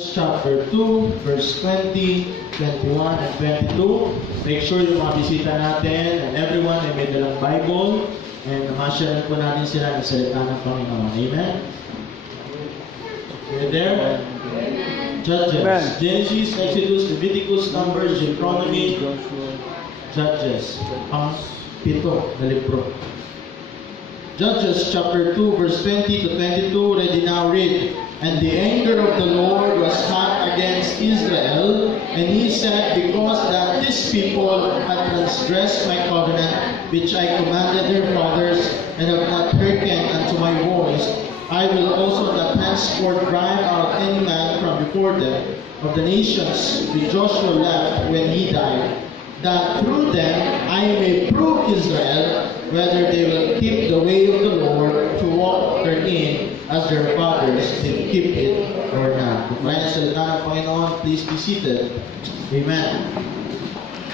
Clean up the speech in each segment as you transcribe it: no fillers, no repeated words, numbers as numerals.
Chapter 2, verse 20, 21, and 22. Make sure yung mga bisita natin and everyone ay may dalang Bible and namasyalan po natin sila ng salita ng Panginoon. Amen? You're there? Judges. Amen. Genesis, Exodus, Leviticus, Numbers, Deuteronomy, Judges. Ang pito na libro. Judges chapter 2, verse 20 to 22. Ready now, read. And the anger of the Lord was hot against Israel, and he said, because that this people had transgressed my covenant, which I commanded their fathers, and have not hearkened unto my voice, I will also not henceforth drive out any man from before them of the nations which Joshua left when he died, that through them I may prove Israel whether they will keep the way of the Lord to walk therein as their fathers did keep it or not. Kung kaya sa salita ng Panginoon, please be seated. Amen.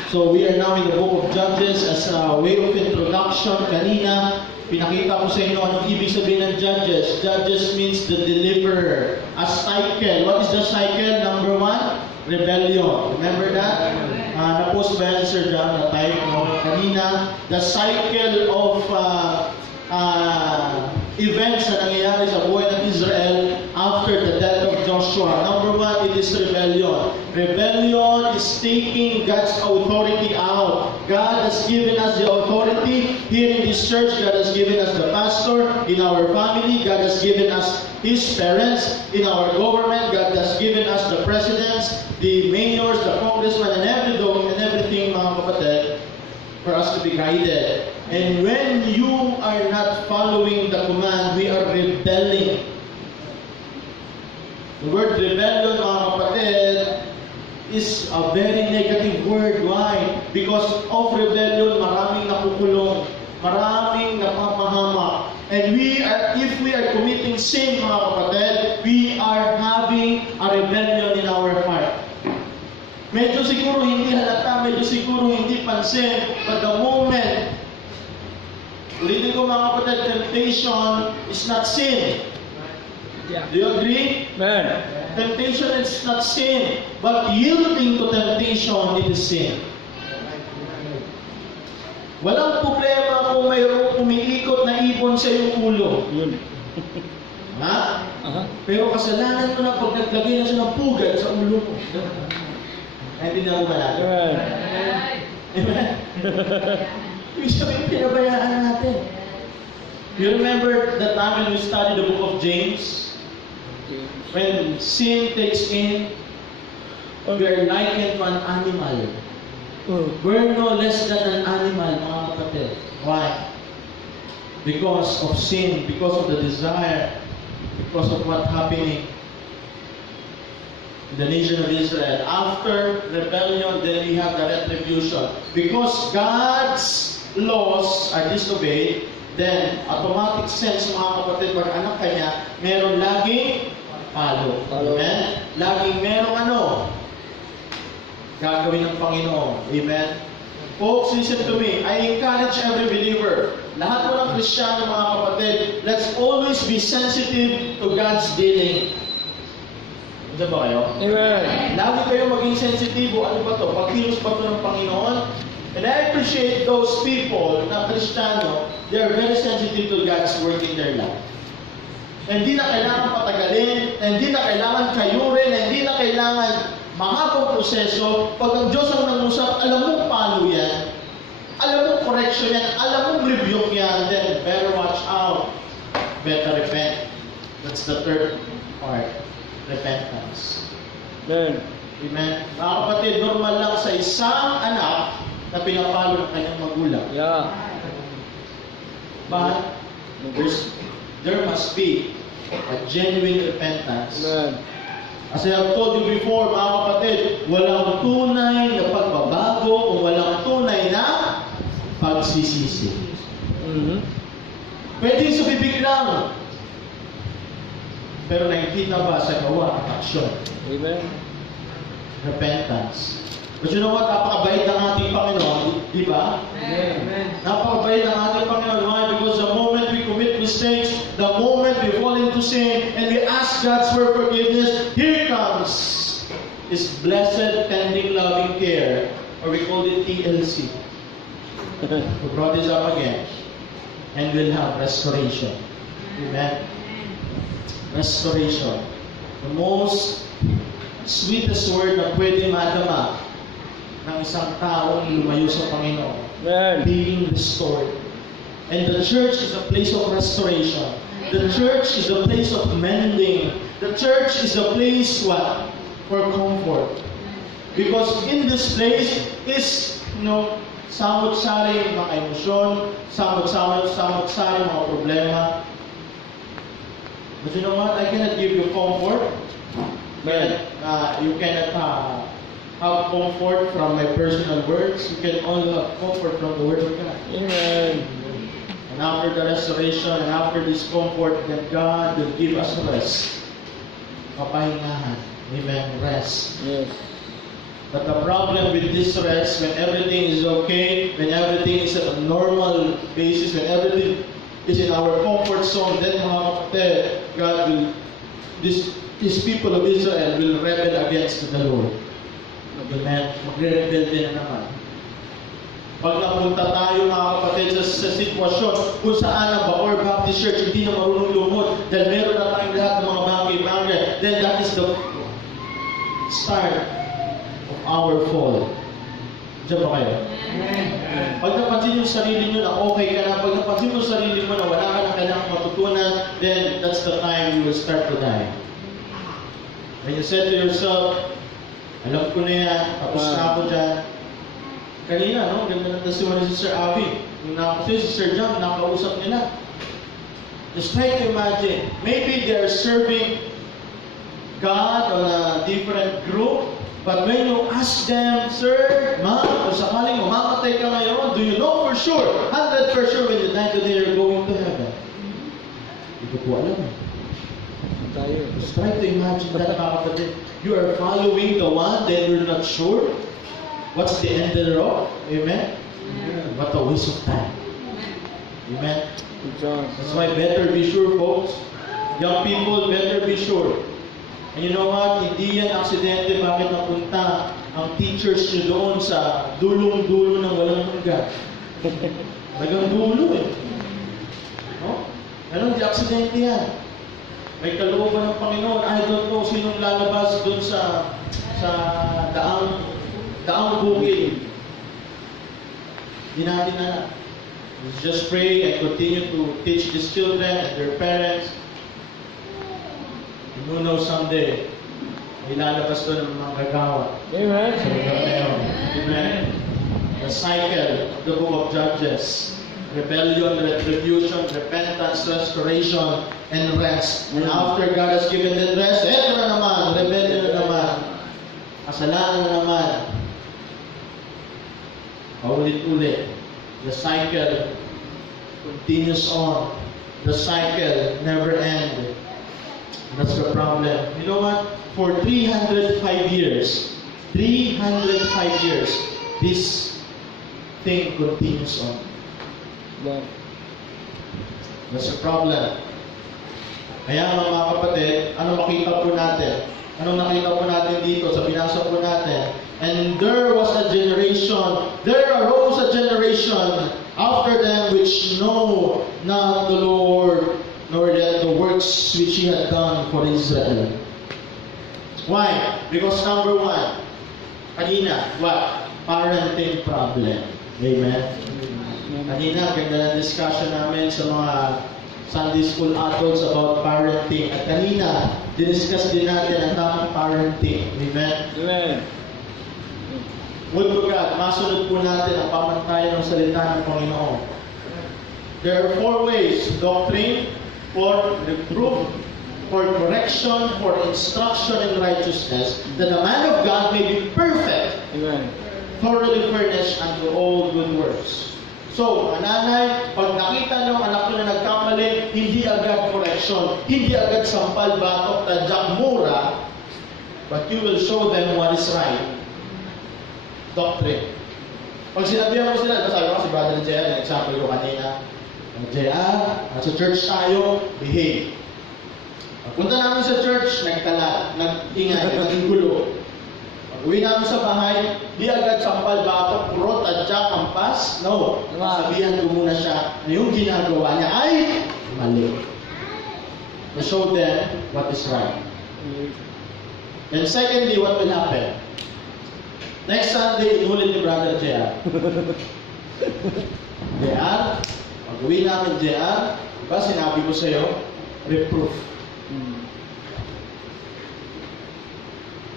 So we are now in the book of Judges. As a way of introduction, kanina, pinakita ko sa inyo anong ibig sabihin ng Judges. Judges means the deliverer. A cycle. What is the cycle? Number 1, rebellion. Remember that? Na-post ba yan, Sir John, na type mo kanina? The cycle of events na nangyayari sa buhay ng Israel after the death of Joshua. Number 1, it is rebellion. Rebellion is taking God's authority out. God has given us the authority here in this church. God has given us the pastor in our family. God has given us His parents in our government. God has given us the presidents, the mayors, the congressmen, and everything, mga kapatid, for us to be guided. And when you are not following the command, we are rebelling. The word rebellion, mga kapatid, is a very negative word. Why? Because of rebellion, maraming nakukulong, maraming napapahamak. And if we are committing sin, mga kapatid, we are having a rebellion in our heart. Medyo siguro hindi halata, medyo siguro hindi pansin, but the moment, ulitin ko mga kapatid, temptation is not sin. Do you agree? Amen. Temptation is not sin, but yielding to temptation, it is sin. Walang problema kung mayroong umiikot na ibon sa iyong ulo. Yun. Ha? Pero kasalanan mo na pag naglagay na siya ng pugad sa ulo mo. Hindi na mo malaki. Amen. Ibig sabihin, pinabayaan natin. You remember the time when we studied the book of James? When sin takes in, we are likened to an animal. We're no less than an animal, mga kapatid. Why? Because of sin, because of the desire, because of what's happening in the nation of Israel. After rebellion, then we have the retribution. Because God's laws are disobeyed, then automatic sense, mga kapatid, pag anak kanya, meron laging palo. Amen? Laging meron gagawin ng Panginoon. Amen? Folks, listen to me. I encourage every believer, lahat po ng Kristiyano, mga kapatid, let's always be sensitive to God's dealing. Diyan ba kayo? Amen. Lagi kayo maging sensitibo. Ano ba to? Pagkilos ba to ng Panginoon? And I appreciate those people na Kristiyano, they are very sensitive to God's work in their life. Hindi na kailangan patagalin, hindi na kailangan kayurin, hindi na kailangan mahabang proseso. Pag ang Diyos ang nangusap, alam mo paano yan. Alam mo correction yan. Alam mo rebuke yan. Then, better watch out. Better repent. That's the third part. Repentance. Amen. Amen. Mga kapatid, normal lang sa isang anak na pinapalo ng kanyang magulang. Yeah. But there must be a genuine repentance. Amen. As I have told you before, mga kapatid, walang tunay na pagbabago o walang tunay na pagsisisi. Pwede sa bibig lang, pero nakikita ba sa gawa at aksyon? Amen. Repentance. But you know what? Napakabait ng ating Panginoon. Di ba? Amen. Napakabait ng ating Panginoon. Why? Because the moment we commit mistakes, the moment we fall into sin, and we ask God for forgiveness, here comes His blessed, tending, loving care, or we call it TLC. We brought this up again, and we'll have restoration. Amen. Restoration. The most sweetest word na pwede madama ng isang taong lumayo sa Panginoon. Amen. Being restored. And the church is a place of restoration. The church is a place of mending. The church is a place what? For comfort. Because in this place is, samot-saring mga emosyon, samot-saring mga problema. But you know what? I cannot give you comfort. You cannot have comfort from my personal words. You can only have comfort from the Word of God. Amen. And after the restoration and after this comfort, then God will give us rest. Kapahingahan. Amen. Rest. Yes. But the problem with this rest, when everything is okay, when everything is at a normal basis, when everything is in our comfort zone, then mga kapatid, God will, these people of Israel will rebel against the Lord. Amen. Magre-rebel din na naman. Pag napunta tayo mga kapatid sa sitwasyon kung saan ang Bacoor Baptist Church hindi na marunong lumod dahil meron na tayong lahat ng mga bagay-bagay, then that is the start of our fall. Diyan ba kayo? Pag napansin yung sarili nyo na okay ka na, pag napansin mo sarili mo na wala ka na kailangang matutunan, then that's the time you will start to die. When you said to yourself, alam ko na yan, tapos na ako dyan. Kanina, ganda ng testimony si Sir Avi. Nung si Sir John, nakausap nila. Just try to imagine, maybe they're serving God on a different group, but when you ask them, Sir, Ma'am, kung sakaling mamamatay ka ngayon, do you know for sure, 100% when you die today, you're going to heaven? Hindi ko po alam. Just try to imagine that, mga kapatid. You are following the one, then you're not sure. What's the end thereof? Amen? What a waste of time. Amen? That's why better be sure, folks. Young people, better be sure. And you know what? Hindi yan aksidente bakit napunta ang teachers nyo doon sa dulong-dulo ng walang hanggan. Talagang dulo eh. No? Pero hindi aksidente yan. May kalooban ng Panginoon. I don't know sinong lalabas doon sa daang bukid. Hindi natin na. Just pray and continue to teach these children and their parents. Who knows someday, ilalabas doon ng mga gagawa. Amen. So, amen. The cycle of the book of Judges. Rebellion, retribution, repentance, restoration, and rest. And after God has given them rest, eto na naman, rebellion na naman. Kasalanan na naman. Paulit-ulit. The cycle continues on. The cycle never ends. That's the problem. You know what? For 305 years, this thing continues on. That's the problem. Kaya mga kapatid, ano makita po natin? Ano nakita po natin dito sa binasa po natin? And there arose a generation after them which know not the Lord, nor yet the works which He had done for Israel. Why? Because number one, kanina, what? Parenting problem. Amen? Kanina, ganda na discussion namin sa mga Sunday school adults about parenting. At kanina, diniscuss din natin ang tamang parenting. Amen? Amen. Word of God, masunod po natin ang pamantayan ng salita ng Panginoon. There are 4 ways: doctrine, for reproof, for correction, for instruction in righteousness, that the man of God may be perfect, Amen. thoroughly furnished unto all good works. So, ang nanay, pag nakita ng anak ko na nagkamali, hindi agad correction, hindi agad sampal, batok, tadyak, mura, but you will show them what is right. Doctrine. Pag sinabihan mo sila, sabi ko si Brother Jel, example ko kanina, JR, sa church tayo, behave. Pagpunta namin sa church, nag-ingay, naging gulo. Pag-uwi namin sa bahay, di agad sampal, batok, purot, tadyak, ampas. No. Sabihan ko muna siya na yung ginagawa niya ay mali. To show them what is right. And secondly, what will happen? Next Sunday, inulit ni Brother JR. JR, pag-uwi namin JR, diba sinabi ko sa'yo, reproof.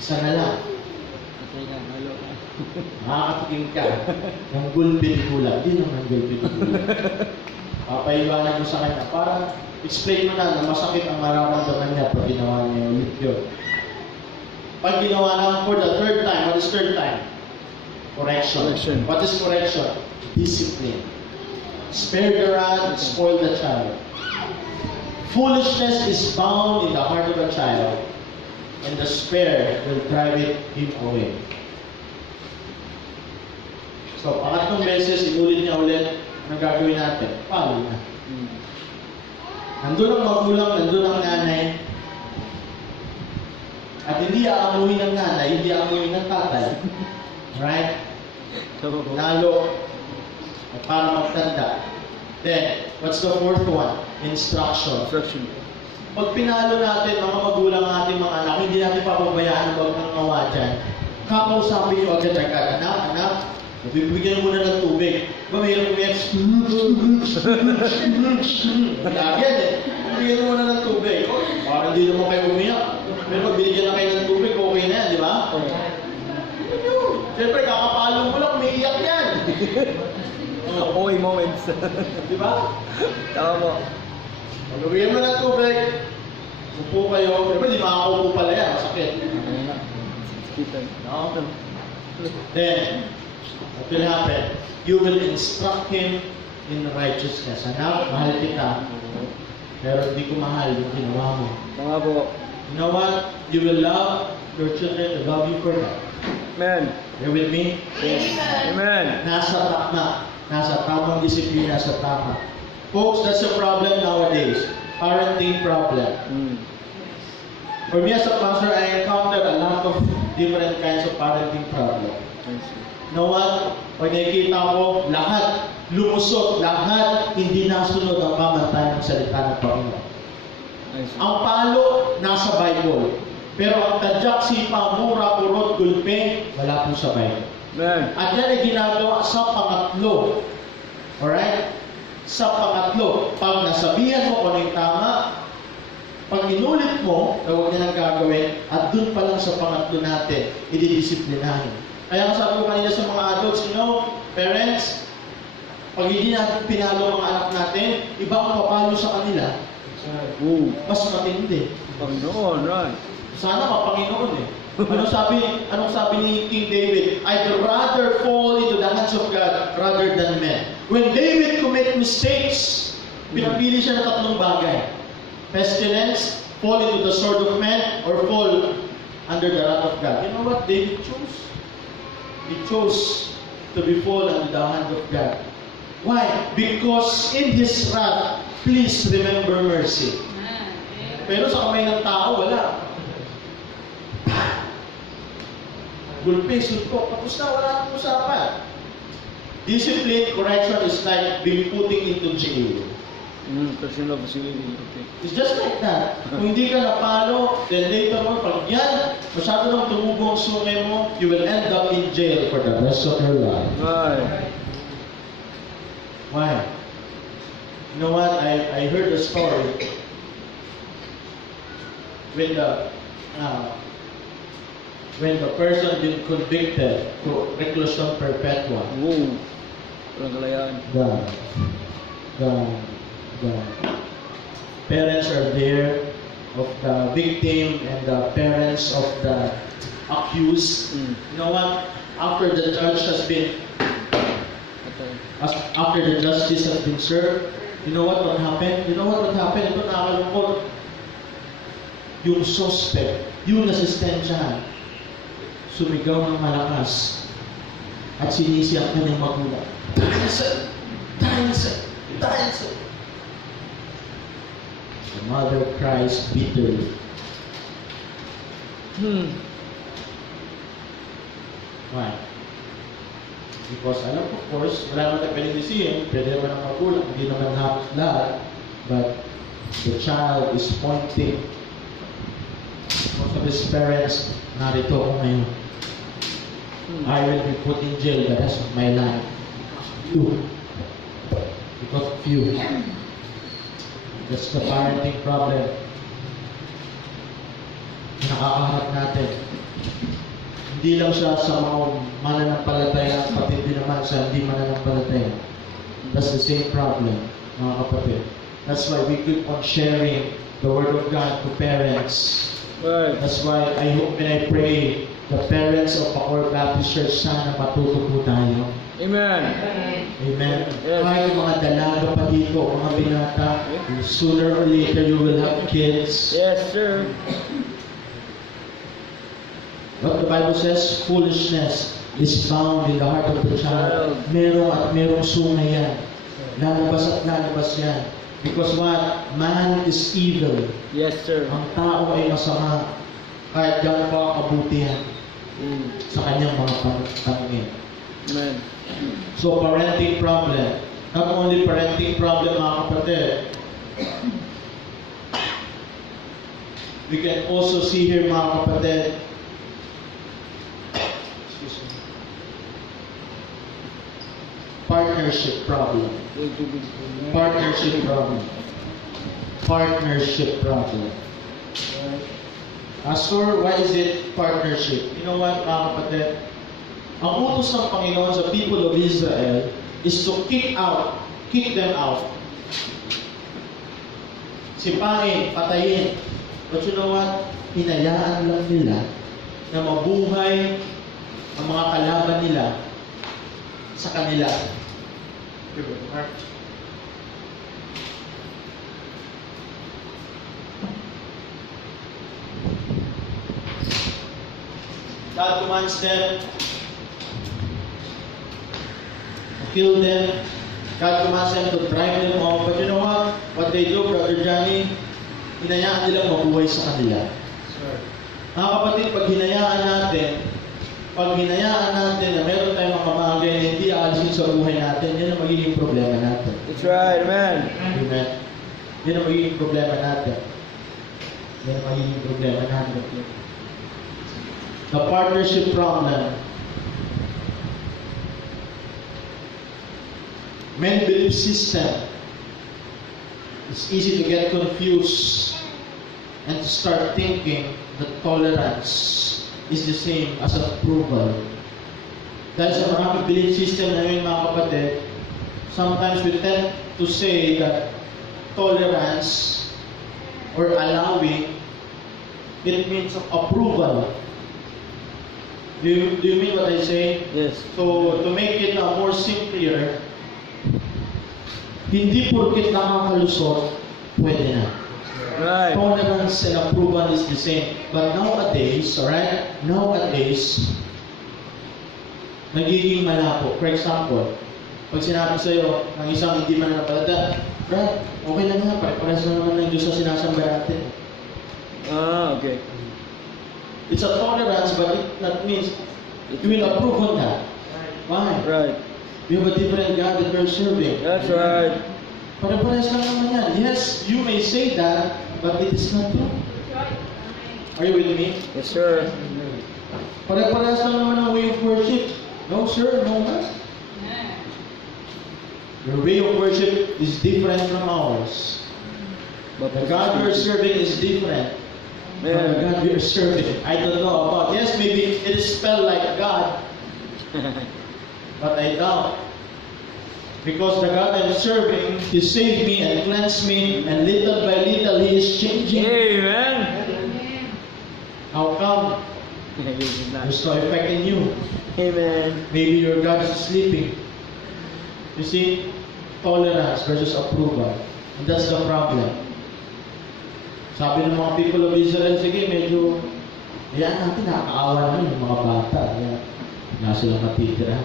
Isa na lang. Makakatikim ka ng gulpin-gulat. Hindi naman gulpin-gulat. Papaiwanan mo sa kanya para explain mo na masakit ang mararamdaman niya pag ginawa niya ulit yun. Pag ginawa na for the third time, what is third time? Correction. What is correction? Discipline. Spare the rod, spoil the child. Foolishness is bound in the heart of a child, and the spare will drive him away. So, pangatlong beses, inulit niya ulit, anong gagawin natin? Follow na. Nandun ang magulang, nandun ang nanay, at hindi aamuhin ng nanay, hindi aamuhin ng tatay. Right? Nalo, at para magtanda. Then, what's the fourth one? Instruction. Pag pinalo natin, mga magulang ng ating mga anak, hindi natin papabayaan ang wag ng awa dyan. Kakausapin nyo agad-agad. Anak, bibigyan mo na ng tubig. Ba, mayroong umiyak. Lagi yan eh. Bibigyan mo na ng tubig. Parang hindi naman kayo umiyak. Pero pag binigyan na kayo ng tubig, okay na yan, di ba? Siyempre, kakapalo mo lang, umiiyak yan. Okay moments. Di ba? Tama mo. Pag bibigyan mo ng tubig, upo kayo. Siyempre, di makakaupo pala yan. Masakit. No? Then, what will happen? You will instruct him in righteousness. Anak, mahal kita. Pero hindi ko mahal yung ginawa mo. Tama po. You know what? You will love your children to love you for that. Amen. You with me? Yes. Amen. Nasa tama. Nasa tamang disiplina, nasa tama. Folks, that's a problem nowadays. Parenting problem. For me as a pastor, I encountered a lot of different kinds of parenting problem. You know what? Pag nakikita ko, lahat lumusot, lahat hindi nasunod ang pamantayan ng salita ng Panginoon. Ang palo, nasa Bible. Pero ang tadyak, sipa, mura, kurot, gulping, wala po sa Bible. Amen. At yan ay ginagawa sa pangatlo. Alright? Sa pangatlo. Pag nasabihan mo kung ano yung tama, pag inulit mo, na huwag niya nang gagawin, at dun pa lang sa pangatlo natin, ididisiplinahin. Kaya sabi ko kanina sa mga adults, you know, parents, pag hindi natin pinalo mga anak natin, iba ang papalo sa kanila. Mas matindi. Panginoon, right. Sana mapanginoon eh. Anong sabi ni King David? I'd rather fall into the hands of God rather than men. When David commit mistakes, pinapili siya ng tatlong bagay. Pestilence, fall into the sword of men, or fall under the wrath of God. You know what David chose? He chose to be fall under the hand of God. Why? Because in His wrath, please remember mercy. Pero sa kamay ng tao, wala. Gulpi, suntok, tapos na, wala nang usapan. Discipline, correction is like being putting into jail. Personal facility. Okay. It's just like that. Kung hindi ka napalo, then later on, pag yan, masyado nang tumubo ang sungay mo, you will end up in jail for the rest of your life. Right. Why? You know what? I heard a story when the person been convicted to reclusion perpetua. Woo. Walang kalayaan. The parents are there of the victim and the parents of the accused. You know what? After the judge has been, after the justice has been served, you know what happened? You know what happened? Ito nakakalungkot. Yung suspect, yung nasistensyahan, sumigaw ng malakas at sinisi ang kanyang magulang. Dahil sir! The mother cries bitterly. Why? Because alam ko, of course, wala naman tayong pinilisihin, pwede naman ang magulang, hindi naman lahat, but the child is pointing. Most of his parents, narito ako ngayon. I will be put in jail the rest of my life. You. Because of you. That's the parenting problem. Nakakaharap natin. Hindi lang siya sa mga mananampalataya, pati din naman sa hindi mananampalataya. That's the same problem, mga kapatid. That's why we keep on sharing the Word of God to parents. Right. That's why I hope and I pray the parents of our Baptist Church, sana matuto po tayo. Amen. Amen. Yes. Kahit mga dalaga pa dito, mga binata, sooner or later you will have kids. Yes, sir. What the Bible says, foolishness is found in the heart of the child. Merong at merong sungay yan. Lalabas at lalabas yan. Because what? Man is evil. Yes, sir. Ang tao ay masama. Kahit gano'n pa kabutihan sa kanyang mga paningin. Amen. So, parenting problem. Not only parenting problem, mga kapatid. We can also see here, mga kapatid, partnership problem. Partnership problem. Partnership problem. Pastor, why is it partnership? You know what, mga kapatid? Ang utos ng Panginoon sa people of Israel is to kick them out. Sipain, patayin. But you know what? Hinayaan lang nila na mabuhay ang mga kalaban nila sa kanila. God commands them to kill them. God commands them to drive them off. But you know what? What they do, Brother Johnny, hinayaan nilang mabuhay sa kanila. Mga kapatid, pag hinayaan natin na meron tayong mga kamagay na hindi aalisin sa buhay natin, yan ang magiging problema natin. That's right, amen. Amen. Yan ang magiging problema natin. Yan ang magiging problema natin. The partnership problem. Many belief system. It's easy to get confused and to start thinking that tolerance is the same as approval. Dahil sa maraming belief system na yun, mga kapatid, sometimes we tend to say that tolerance or allowing, it means approval. Do you mean what I say? Yes. So, to make it more simpler, hindi porket nakakalusot, pwede na. Right. Tolerance and approval is the same. But nowadays, alright? Nowadays, nagiging malabo. For example, pag sinabi sa'yo ng isang hindi mananampalataya, Brad, okay lang nga, pare-pares na naman ng Diyos sa sinasamba natin. Okay. It's a tolerance, but that means you will approve on that. Why? Right. You have a different God that you're serving. That's right. Pare-pares lang naman yan. Yes, you may say that, but it is not true. Are you with me? Yes, sir. Pare-pares lang naman ang way of worship. No, sir, no, man. Your way of worship is different from ours. But The God you're serving is different. The God you're serving, I don't know about. Yes, maybe it is spelled like God, but I doubt. Because the God I'm serving, He saved me and cleansed me, and little by little He is changing. Amen. How come? There's no effect in you. Amen. Maybe your God is sleeping. You see, tolerance versus approval. And that's the problem. Sabi ng mga people of Israel, sige, medyo, yan natin, nakakaawa naman yung mga bata. Yan, na silang matitirahan.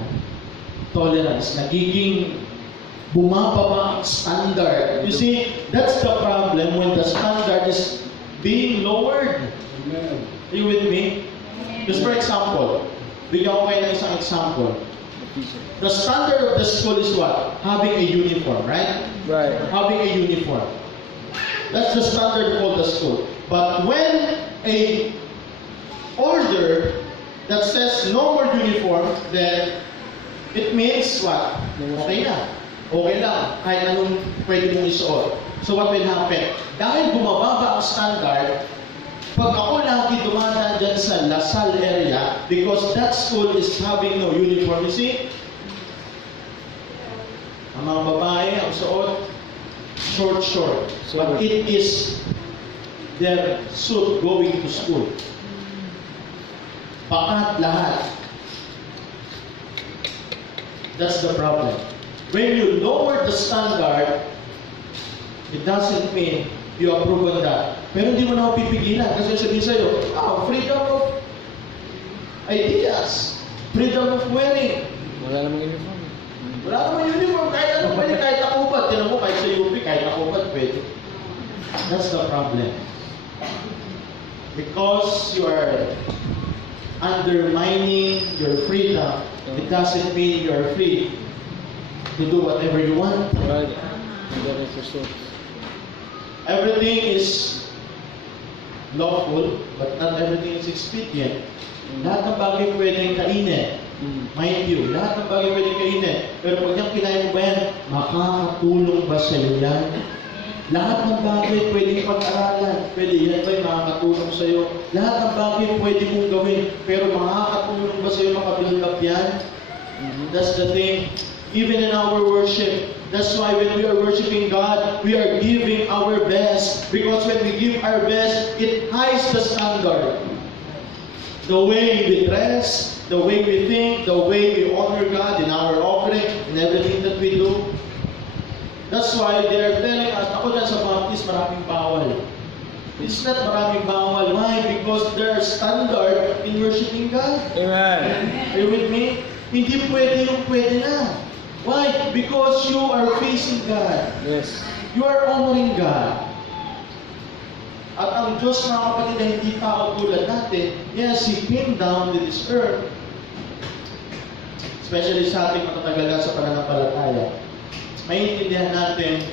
Tolerance, nagiging bumababa ang standard. You see, that's the problem when the standard is being lowered. Amen. Are you with me? Just for example, bigyan ko kayo ng isang example. The standard of the school is what? Having a uniform, right? Right. Having a uniform. That's the standard of the school. But when a order that says no more uniform, then it means what? Okay na. Okay lang. Kahit anong pwede mong isuot. So what will happen? Dahil bumababa ang standard, pag ako lagi dumadaan dyan sa Lasal area, because that school is having no uniform, you see? Ang mga babae, ang suot, short. But it is their suit going to school. Pakat lahat. That's the problem. When you lower the standard, it doesn't mean you approve on that. Pero hindi mo na ako pipigilan kasi sabihin sa'yo, freedom of ideas, freedom of wearing. Wala namang uniform. Wala namang uniform, kahit ano pwede, kahit akubad. Tinan mo, kahit sa UP, kahit akubad pwede. That's the problem. Because you are undermining your freedom, it doesn't mean you're free to do whatever you want. Right. That is the source. Everything is lawful, but not everything is expedient. Lahat ng bagay pwedeng kainin. Mind you, lahat ng bagay pwedeng kainin. Pero pag niyang kinain mo ba yan, makakatulong ba sa iyo yan? Lahat ng bagay pwedeng pag-aralan. Pwede yan ba yung makakatulong sa iyo? Lahat ng bagay pwede mong gawin. Pero makakatulong ba sa iyo makabuild up yan? That's the thing. Even in our worship, that's why when we are worshiping God, we are giving our best. Because when we give our best, it highs the standard. The way we dress, the way we think, the way we honor God in our offering, in everything that we do. That's why they are telling us, ako dyan sa Baptist, maraming bawal. It's not maraming bawal. Why? Because there are standard in worshiping God. Amen. Are you with me? Hindi pwede yung pwede na. Why? Because you are facing God. Yes. You are honoring God. At ang Diyos, mga kapatid, na hindi tao tulad natin, yes, He came down to this earth, especially sa ating matatagalan sa pananampalataya. Maintindihan natin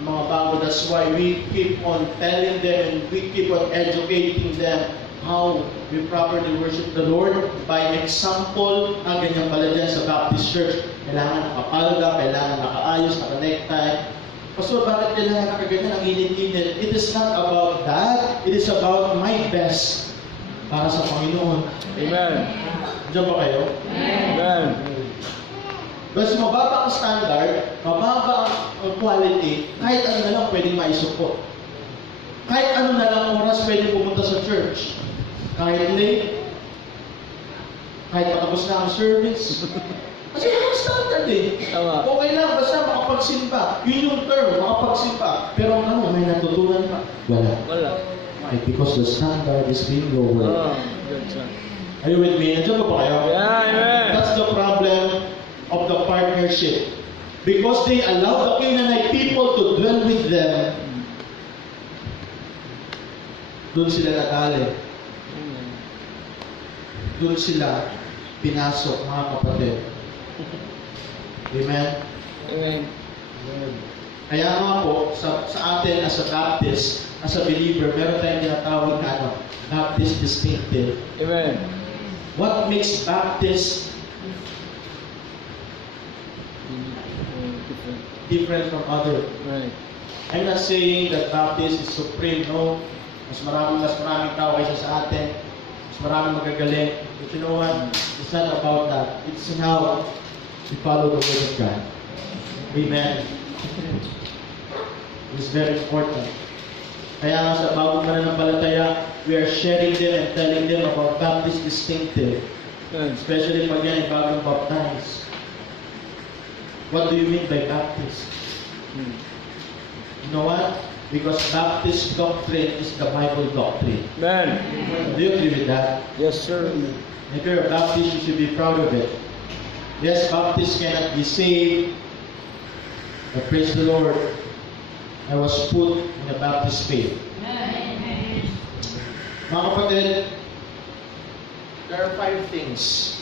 ang mga bago. That's why we keep on telling them and we keep on educating them how we properly worship the Lord by example. Ganyan pala dyan sa Baptist Church. Kailangan nakapalda, kailangan nakaayos, naka-necktie. Pastor, bakit kailangan nakaganyan ang init-init? It is not about that. It is about my best para sa Panginoon. Amen. Diyan ba kayo? Amen. Kasi mababa ang standard, mababa ang quality, kahit ano na lang pwedeng maisupport. Kahit ano na lang oras pwedeng pumunta sa church. Kahit late, kahit patapos na ang service. Kasi yung standard eh. Tama. Okay lang, basta makapagsimba. Yun yung term, makapagsimba. Pero ano, may natutunan pa? Wala. Wala. Why? Because the standard is being lowered. Oh, good sir. Are you with me? Nandiyan ba kayo? Yeah, amen. That's the problem of the partnership. Because they allow the Canaanite people to dwell with them, doon sila nadali. Doon sila pinasok, mga kapatid. Amen? Amen. Kaya nga po, sa atin as a Baptist, as a believer, meron tayong tinatawag na Baptist distinctive. Amen. What makes Baptist different from other? Right. I'm not saying that Baptist is supreme, no. Mas maraming tao kaysa sa atin. Mas maraming magagaling. But you know what? It's not about that. It's how we follow the Word of God. Amen. It's very important. Kaya nga sa bagong mananampalataya, we are sharing them and telling them about Baptist distinctive. Especially pag yan ay bagong baptized. What do you mean by Baptist? You know what? Because Baptist doctrine is the Bible doctrine. Amen. Do you agree with that? Yes, sir. If you're a Baptist, you should be proud of it. Yes, Baptists cannot be saved But praise the Lord, I was put in a Baptist faith. Mga kapatid, there are 5 things.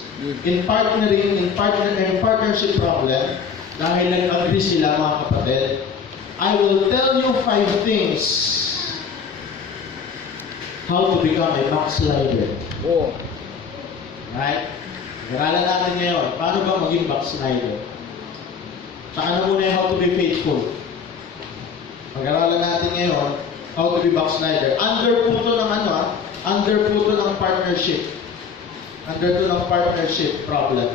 In partnership problem, dahil nag-agree sila mga kapatid, I will tell you 5 things how to become a backslider. Oh. Right? Nag-aralan natin ngayon, paano ba maging backslider? Tsaka na muna yung how to be faithful. Mag-aralan natin ngayon, how to be backslider. Under po ito ng under po ito ng partnership. Under ito ng partnership problem.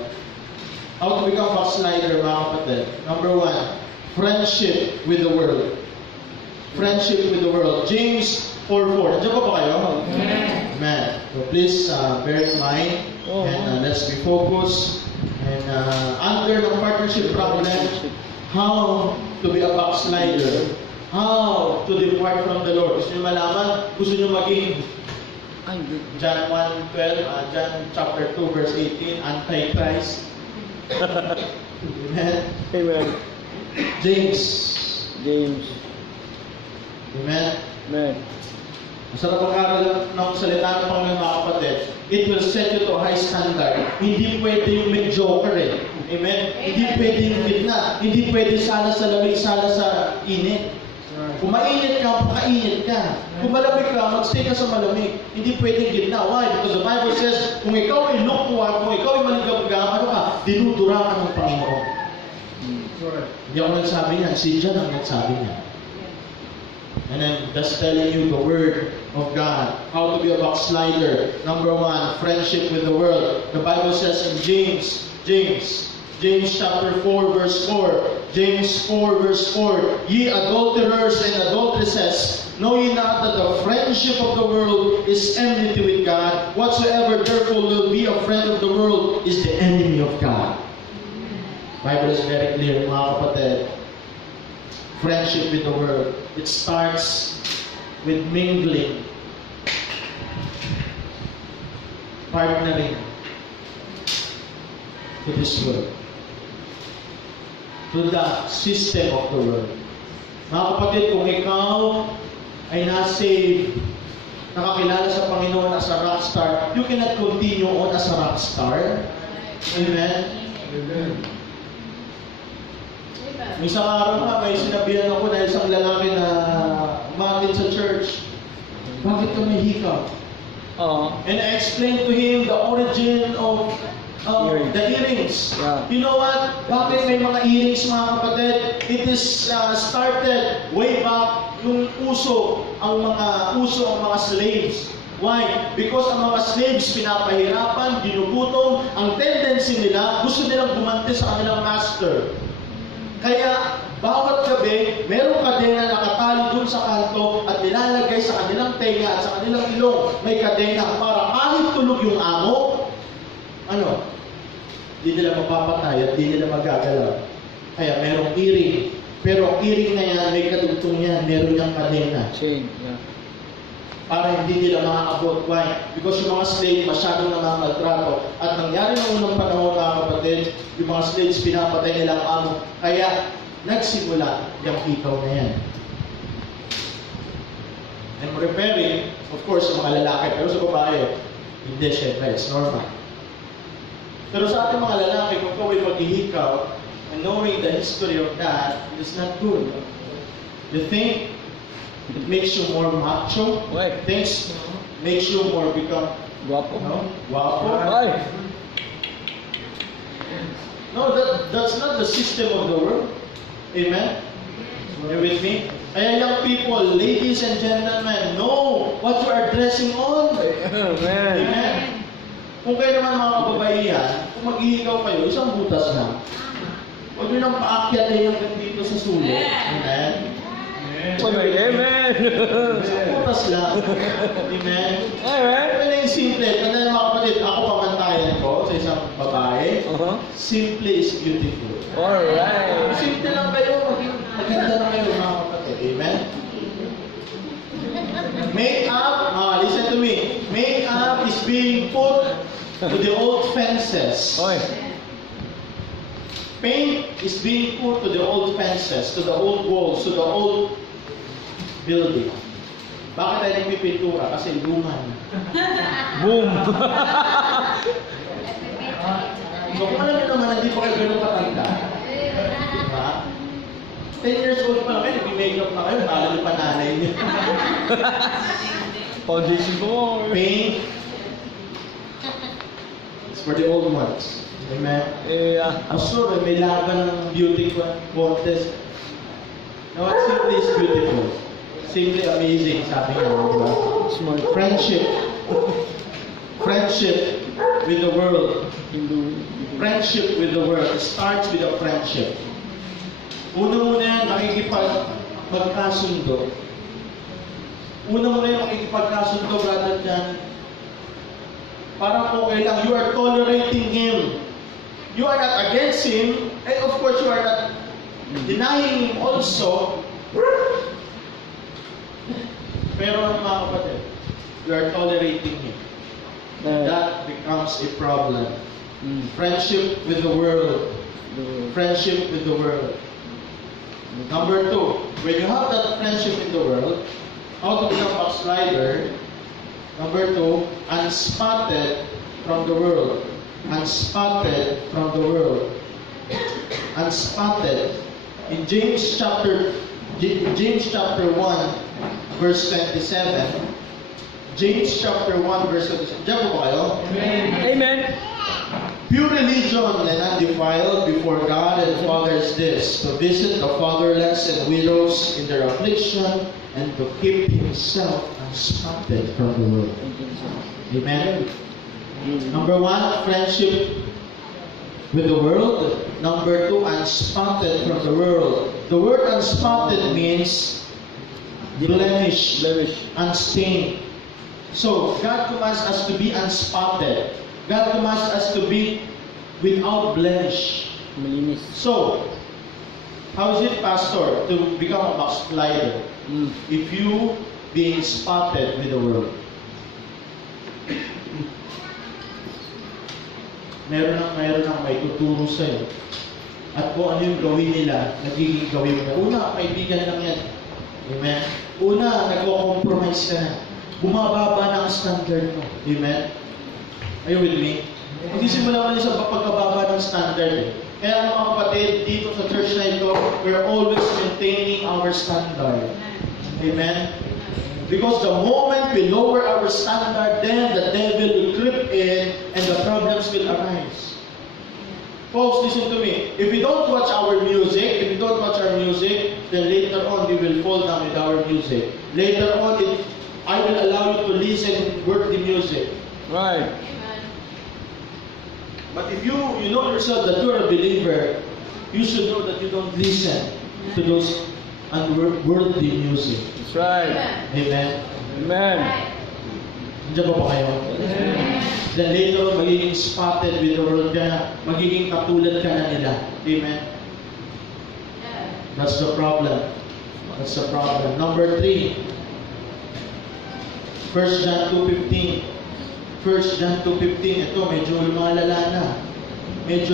How to become backslider, mga kapatid. Number 1, friendship with the world. Friendship with the world. James 4:4. Nandiyan ba kayo? Amen. So please bear in mind and let's be focused. And under the partnership problem, how to be a backslider. How to depart from the Lord. Gusto nyo malaman? Gusto nyo maging John 1:12, John chapter 2 verse 18, Antichrist. Amen. Amen. James. Amen. Amen. Masarap ang aral ng salita ng Panginoon, mga kapatid. It will set you to a high standard. Hindi pwede yung mediocre eh. Amen? Hindi pwede yung gitna. Hindi pwede sala sa lamig, sala sa init. Kung mainit ka, makainit ka. Kung malamig ka, magstay ka sa malamig. Hindi pwede gitna. Why? Because the Bible says, kung ikaw ay lukuhan, kung ikaw ay maligam-gam, ano ka? Dinudura ka ng Panginoon. Hindi ako nagsabi niyan. Si John ang nagsabi niya. And I'm just telling you the word of God. How to be a backslider. Number 1, friendship with the world. The Bible says in James chapter 4 verse 4. James 4 verse 4. Ye adulterers and adulteresses, know ye not that the friendship of the world is enmity with God? Whatsoever therefore will be a friend of the world is the enemy of God. Bible is very clear, mga kapatid. Friendship with the world. It starts with mingling, partnering to this world, to the system of the world. Mga kapatid, kung ikaw ay na-save, nakakilala sa Panginoon as a rockstar, you cannot continue on as a rockstar. Amen? Amen. Isang araw nga, may sinabihan ako na isang lalaki na umatin sa church. Bakit ka may hikaw? And I explained to him the origin of the earrings. Yeah. You know what? Bakit may mga earrings, mga kapatid? It is started way back nung ang mga slaves. Why? Because ang mga slaves pinapahirapan, ginugutom, ang tendency nila, gusto nilang gumanti sa kanilang master. Kaya, bawat gabi, merong kadena nakatali dun sa kanto at nilalagay sa kanilang tenga at sa kanilang ilong. May kadena para kahit tulog yung amo, di nila mapapatay at di nila magagalaw. Kaya merong earring. Pero ang earring na yan, may kadugtong yan, meron niyang kadena. Chain, yeah. Para hindi nila makaabot. Why? Because yung mga slave masyadong namamaltrato. At nangyari ng unang panahon, mga kapatid, yung mga slaves pinapatay nila ang amo. Kaya nagsimula yung hikaw na yan. I'm referring, of course, sa mga lalaki. Pero sa babae, hindi, syempre, it's normal. Pero sa ating mga lalaki, kung ikaw ay maghihikaw, and knowing the history of that, it is not good. You think it makes you more macho? Right. Things makes you more become Guapo. guapo? Right. No, that's not the system of the world. Amen? You with me? Kaya young people, ladies and gentlemen, know what you are dressing on. Amen. Amen? Kung kayo naman mga kababaihan, kung mag-ihigaw kayo, isang butas lang. Huwag nyo nang paakyatin hanggang dito sa sulok. Amen? Amen. Isang butas lang. Amen? Amen. Ano yung simple? Tanda mga kapatid, ako pamantayan ko sa isang babae. Simple is beautiful. Alright. Simple lang kayo, maganda lang kayo mga kapatid. Amen? Make-up, listen to me. Make-up is being put to the old fences. Oy. Paint is being put to the old fences, to the old walls, to the old building. Bakit tayo nagpipintura? Kasi luma na. Boom! So kung alam nyo naman, hindi pa kayo ganun katanda. Diba? 10 years old pa lang kayo, nag-makeup na kayo, kala nyo pa nanay nyo. Foundation ko. Paint is for the old ones. Amen? Yeah. I'm sure may laban ng beauty contest. Now, what simply is beautiful? Simply amazing, sabi nga. Diba? Smart. Friendship. Friendship with the world. Friendship with the world. It starts with a friendship. Una-una yan, magkasundo. Una-una yan, makikipagkasundo rather than parang okay lang, you are tolerating him. You are not against him, and of course you are not denying him also. Pero mga kapatid, you are tolerating him. That becomes a problem. Friendship with the world. Friendship with the world. Number 2, when you have that friendship in the world, how to become a backslider? Number 2, unspotted from the world. Unspotted from the world. Unspotted. In James chapter 1, verse 27. James chapter 1, verse 27. Diyan po ba kayo? Amen. Pure religion and undefiled before God and Father is this, to visit the fatherless and widows in their affliction and to keep himself unspotted from the world. Amen. Number 1, friendship with the world. Number 2, unspotted from the world. The word unspotted means blemish, unstained. So, God commands us to be unspotted. God commands us to be without blemish. Malinis. So, how is it, Pastor, to become a backslider? If you being spotted with the world. Meron ang may tuturo sa'yo. At kung ano yung gawin nila, nagiging gawin mo. Una, kaibigan lang yan. Amen? Una, nagko-compromise ka na. Bumababa na ang standard mo. Amen? Are you with me? Magsisimula mo sa pagkababa ng standard. Kaya mga kapatid, dito sa church na ito, we're always maintaining our standard. Amen? Because the moment we lower our standard, then the devil will creep in and the problems will arise. Folks, listen to me. If we don't watch our music, then later on we will fall down with our music. Later on, I will allow you to listen and work the music. Right. But if you know yourself that you're a believer, you should know that you don't listen to those unworldly music. That's right. Amen? Amen. Diyan ba kayo? Then later on, magiging spotted with the world ka na, magiging katulad ka na nila. Amen? That's the problem. That's the problem. Number 3. 1 John 2:15. 1 John 2:15. Ito, medyo lumalala na. 1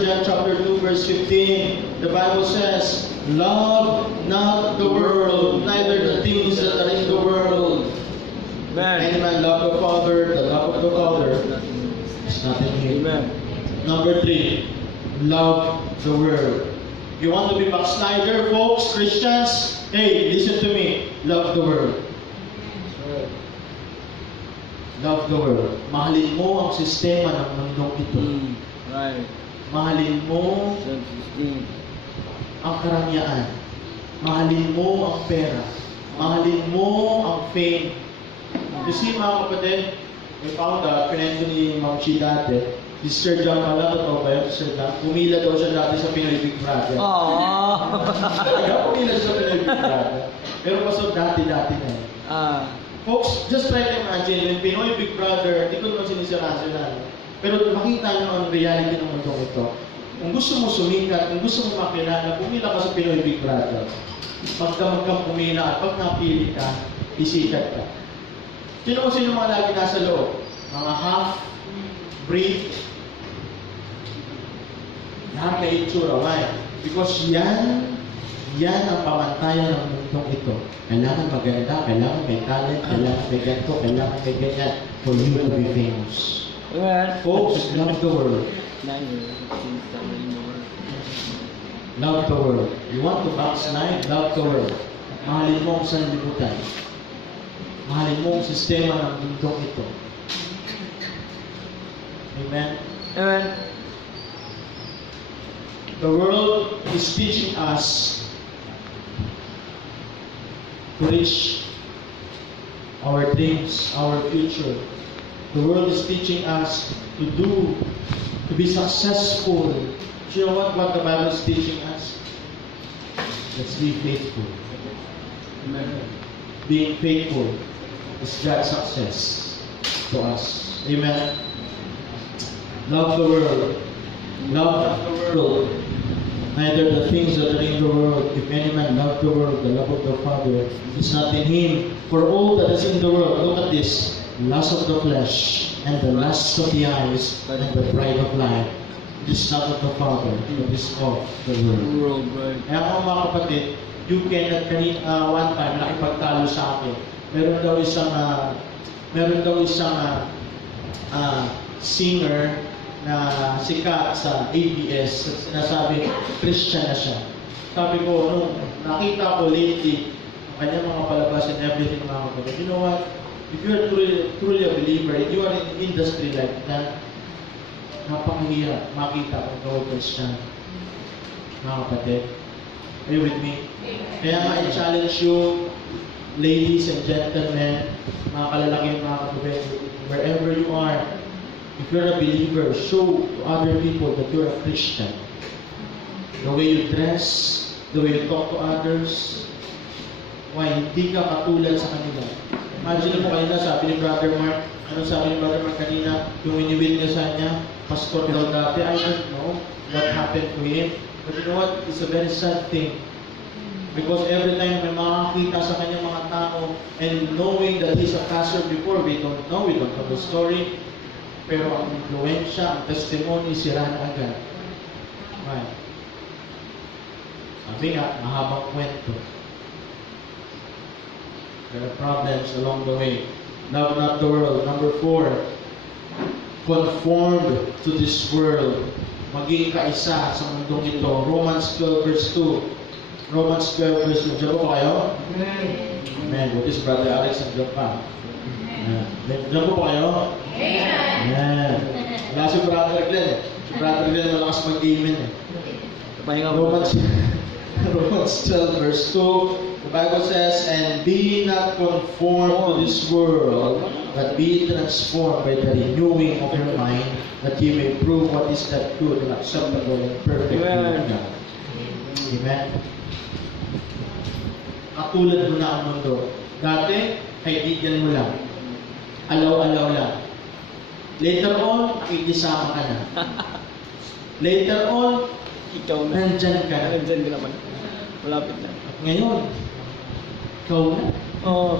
John chapter 2, verse 15. The Bible says, love not the world, neither the things that are in the world. Amen. Any man love the Father, the love of the Father is nothing here. Amen. Number 3, love the world. You want to be backslider, folks, Christians? Hey, listen to me. Love the world. Love the world. Mahalin mo ang sistema ng mundong ito. Right. Mahalin mo ang karangyaan. Mahalin mo ang pera. Mahalin mo ang fame. You see, mga kapatid, we found out, pinento ni Ma'am Chi dati, si Sir John pala, totoo ba yun, Sir John? Pumila daw siya dati sa Pinoy Big Brother. Talaga, pumila siya sa Pinoy Big Brother. Pero pasok dati-dati na yun. Folks, just try to imagine, when Pinoy Big Brother, hindi ko naman sinisirasyon. Pero makita nyo ang reality ng mundong ito. Kung gusto mo sumikat, kung gusto mo makilala, pumila ka sa Pinoy Big Brother. Pagka pumila at pag napili ka, isikat ka. Sino mga lagi nasa loob? Mga half-breed, Lahat may itsura. Why? Because yan ang pamantayan ng mundong ito. Kailangan maganda, kailangan may talent, kailangan may ganito, kailangan may ganyan for you to be famous. Amen. Folks, love the world. Love the world. You want to backslide? Love the world. Mahalin mo ang sanlibutan. Mahalin mo ang sistema ng mundong ito. Amen? Amen. The world is teaching us to reach our dreams, our future. The world is teaching us to be successful. Do you know what the Bible is teaching us? Let's be faithful. Amen. Being faithful is God's success to us. Amen. Love the world. Love the world. Neither the things that are in the world. If any man love the world, the love of the Father is not in him. For all that is in the world, look at this, lust of the flesh, and the lust of the eyes, and the pride of life. This is not of the Father, but is of the world. Kaya mga kapatid, you cannot one time nakipagtalo sa akin. Meron daw isang singer na sikat sa ABS, sinasabi, Christian na siya. Sabi ko, nung nakita ko lately, ang kanyang mga palabas and everything, mga kapatid, you know what? If you are truly a believer, if you are in an industry like that, napakahirap makita kung ikaw Christian. Mga kapatid, are you with me? Kaya nga, I-challenge you, ladies and gentlemen, mga kalalaki, mga kapatid, wherever you are, if you're a believer, show to other people that you're a Christian. The way you dress, the way you talk to others, why hindi ka katulad sa kanila. Imagine mo kanina, sabi ni Brother Mark, ano sabi ni Brother Mark kanina, yung wini-witnessan niya, pastor daw dati, I don't know what happened to him. But you know what? It's a very sad thing. Because every time may makakita sa kanyang mga tao, and knowing that he's a pastor before, we don't know the story, pero ang influensya, ang testimony, sira na agad. Right. Sabi nga, mahabang kwento. There are problems along the way. Love not the world. Number 4, conformed to this world. Maging kaisa sa mundong ito. Romans 12 verse 2. Romans 12 verse 2. Diyan po kayo? Amen. Amen. What is Brother Alex and Grandpa? Diyan po kayo? Amen. Wala si Brother Glenn eh. Si Brother Glenn malakas mag-amen eh. Romans 12 verse 2. The Bible says, and be not conformed to this world, but be transformed by the renewing of your mind, that ye may prove what is that good and acceptable and perfect will of God. Amen. Katulad mo na ang mundo. Dati, kaibigan mo lang. Alaw-alaw lang. Later on, ikisama ka na. Later on, Ikaw na. nandyan ka na. Nandyan ka naman. Malapit na. At ngayon, ikaw na. Oh.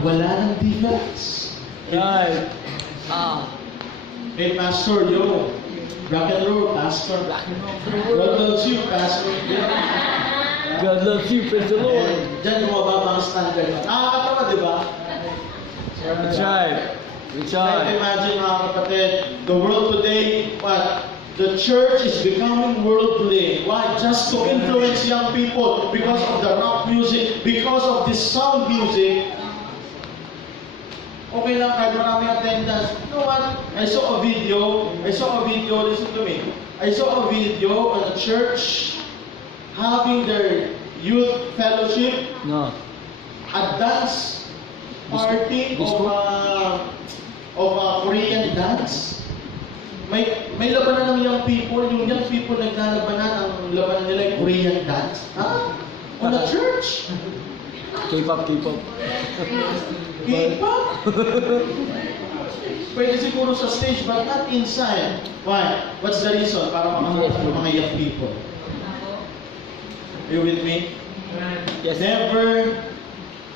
Wala nang difference. Right. Hey, Pastor, yo. Rock and roll, Pastor. God loves you, Pastor. God loves you, praise the Lord. And dyan bumababa ang standard. Nakakatawa, di ba? That's right. That's Like, right. imagine mga kapatid, the world today, what? The church is becoming worldly. Why? Just to influence young people because of the rock music, because of this sound music. Okay lang kahit maraming attendance. You know what? I saw a video, listen to me. I saw a video on a church having their youth fellowship, No. a dance party of Korean dance. May labanan ng young people. Yung young people naglalabanan, ang labanan nila ay Korean dance. Ha? On a church? K-pop. K-pop? Pwede siguro sa stage, but not inside. Why? What's the reason? Para makahanap ng mga young people. Are you with me? Yes. Never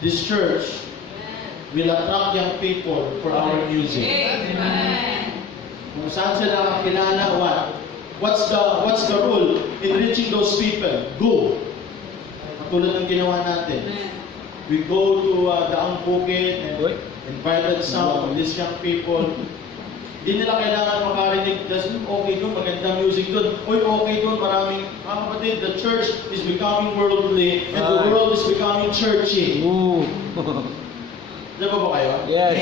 this church will attract young people for our music. Kung saan sila kilala, what? What's the rule in reaching those people? Go. Tulad ng ginawa natin. We go to Daang Bukid and invited some of these young people. Hindi nila kailangan makarinig, just okay doon, magandang music doon. Uy, okay doon, maraming, mga kapatid, the church is becoming worldly and the world is becoming churchy. Ooh. Diba ba kayo? Yes.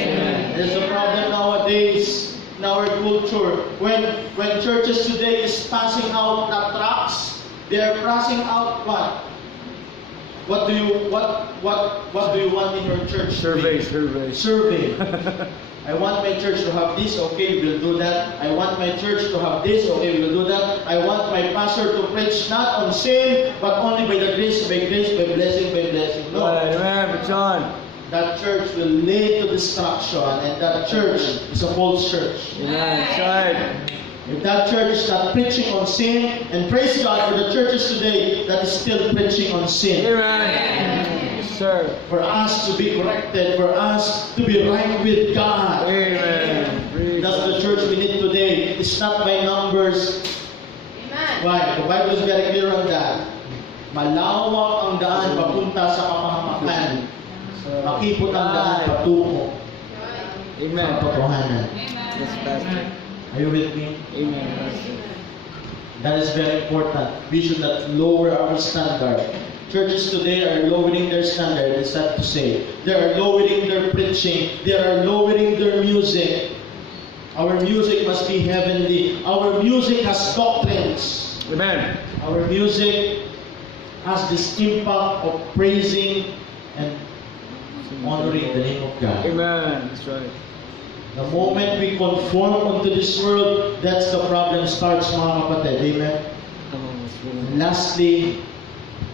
There's a problem nowadays in our culture. When churches today is passing out the tracts, they are passing out what? What do you want in your church? Survey. I want my church to have this, okay, we will do that. I want my church to have this, okay, we will do that. I want my pastor to preach not on sin, but only by the grace, by blessing, by blessing. No. Amen, John. That church will lead to destruction, and that church is a false church. Amen, John. If that church is not preaching on sin, and praise God for the churches today that is still preaching on sin. Amen. Sir. For us to be corrected, for us to be right with God. Amen. That's the church we need today. It's not by numbers. Amen. Why? The Bible is very clear on that. Malawak ang daan papunta sa kapahamakan. Makipot ang daan patungo Amen. sa katotohanan. Yes, Pastor. Are you with me? Amen, Pastor. That is very important. We should not lower our standard. Churches today are lowering their standard, it's sad to say. They are lowering their preaching. They are lowering their music. Our music must be heavenly. Our music has doctrines. Amen. Our music has this impact of praising and honoring the name of God. Amen. That's right. The moment we conform unto this world, that's the problem starts, mga kapatid. Amen? Lastly,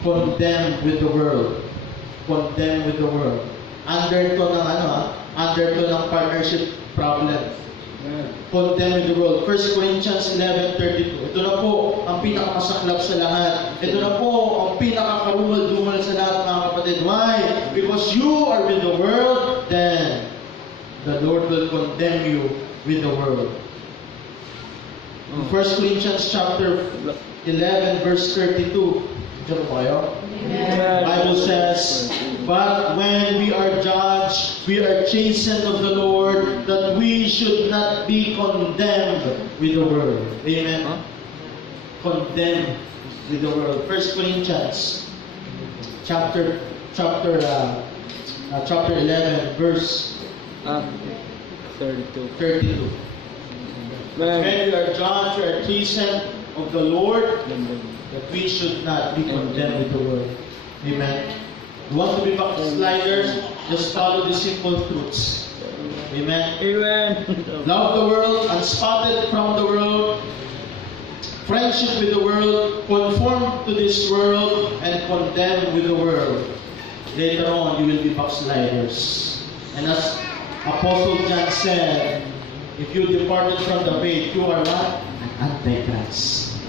condemn with the world. Condemn with the world. Under to ng partnership problem. Condemn with the world. 1 Corinthians 11:32. Ito na po ang pinakamasaklap sa lahat. Ito na po ang pinakakarumal-dumal sa lahat, mga kapatid. Why? Because you are with the world, then the Lord will condemn you with the world. 1 Corinthians chapter 11 verse 32. Diyan po kayo? The Bible says, but when we are judged, we are chastened of the Lord, that we should not be condemned with the world. Amen? Condemned with the world. 1 Corinthians chapter 11 verse 32. When we are judged, we are chastened of the Lord, that we should not be condemned with the world. Amen. You want to be backsliders? Just follow the simple truths. Amen. Amen. Love the world, unspotted from the world, friendship with the world, conform to this world, and condemn with the world. Later on, you will be backsliders. And as Apostle John said, if you departed from the faith, you are what? An antichrist.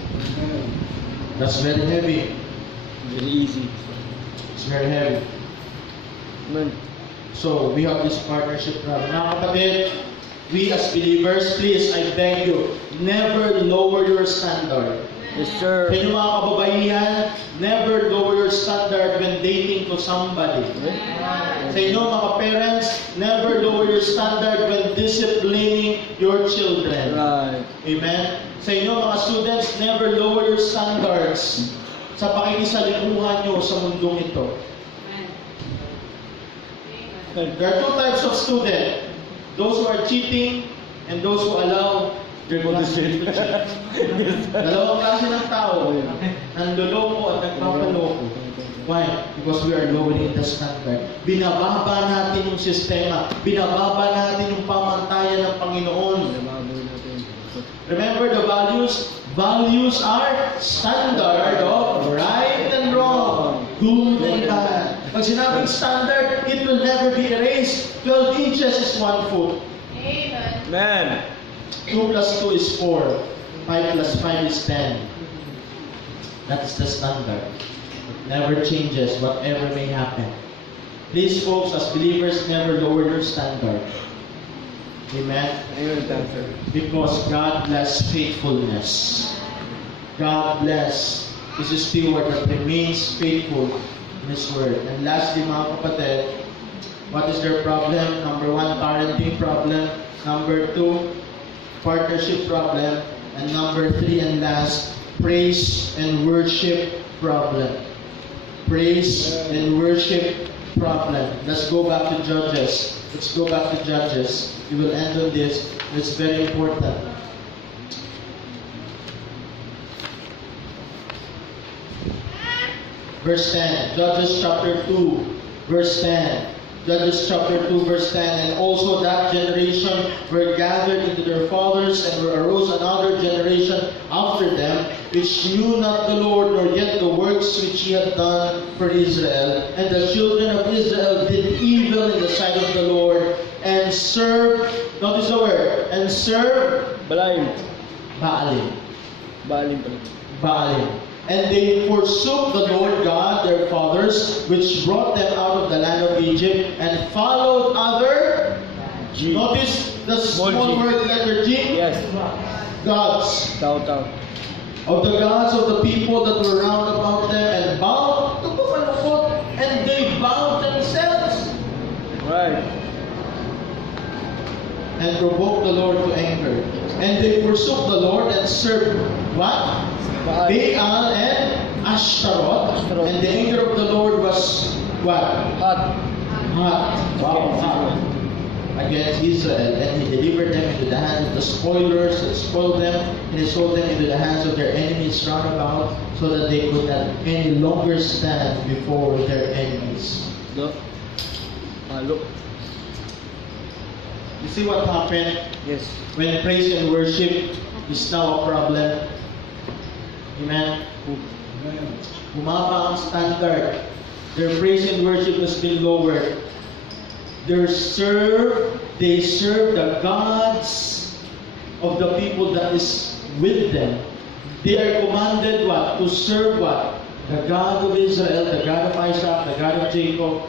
That's very heavy. Very easy. It's very heavy. Amen. So, we have this partnership problem. Mga kapatid, we as believers, please, I beg you, never lower your standard. Yes, sir. Sa inyo mga kababaihan, never lower your standard when dating to somebody. Sa inyo mga parents, never lower your standard when disciplining your children. Right. Amen? Sa inyo mga students, never lower your standards sa pakikisalikuhan nyo sa mundong ito. There are two types of student. Those who are cheating and those who allow their classmates to cheat. Dalawang klase ng tao. Nanloloko at nagpapaloko. Why? Because we are lowering the standard. Binababa natin yung sistema. Binababa natin yung pamantayan ng Panginoon. Remember the values? Values are standard of right and wrong, good and bad. Pag sinabing standard, it will never be erased. 12 inches is 1 foot. Amen. 2 plus 2 is 4. 5 plus 5 is 10. That is the standard. It never changes, whatever may happen. Please, folks, as believers, never lower your standard. Amen? Amen, Pastor. Because God bless faithfulness. God bless is a steward that remains faithful in His word. And lastly, mga kapatid, what is their problem? Number 1, parenting problem. Number 2, partnership problem. And number 3 and last, praise and worship problem. Praise and worship problem. Let's go back to Judges. Let's go back to Judges. We will end on this. It's very important. Verse 10. Judges chapter 2, verse 10. Judges chapter 2, verse 10. And also that generation were gathered into their fathers, and arose another generation after them, which knew not the Lord, nor yet the works which He had done for Israel. And the children of Israel did evil in the sight of the Lord, and served, notice the word, and served Balaim. Baalim. Baalim pala. Baalim. And they forsook the Lord God, their fathers, which brought them out of the land of Egypt, and followed other, G. notice the Small small G. word letter G, Yes. gods, Tao. of the gods of the people that were round about them, and bowed, and they bowed themselves, Right. and provoked the Lord to anger. And they forsook the Lord and served what? Baal. Baal and Ashtaroth. Ashtaroth. And the anger of the Lord was what? Hot. Hot. Wow, hot. Against Israel. And He delivered them into the hands of the spoilers and spoiled them, and He sold them into the hands of their enemies round about, so that they could not any longer stand before their enemies. Do. Halo. You see what happened Yes. when praise and worship is now a problem? Amen. Bumaba ang standard. Their praise and worship has been lowered. They serve the gods of the people that is with them. They are commanded what? To serve what? The God of Israel, the God of Isaac, the God of Jacob,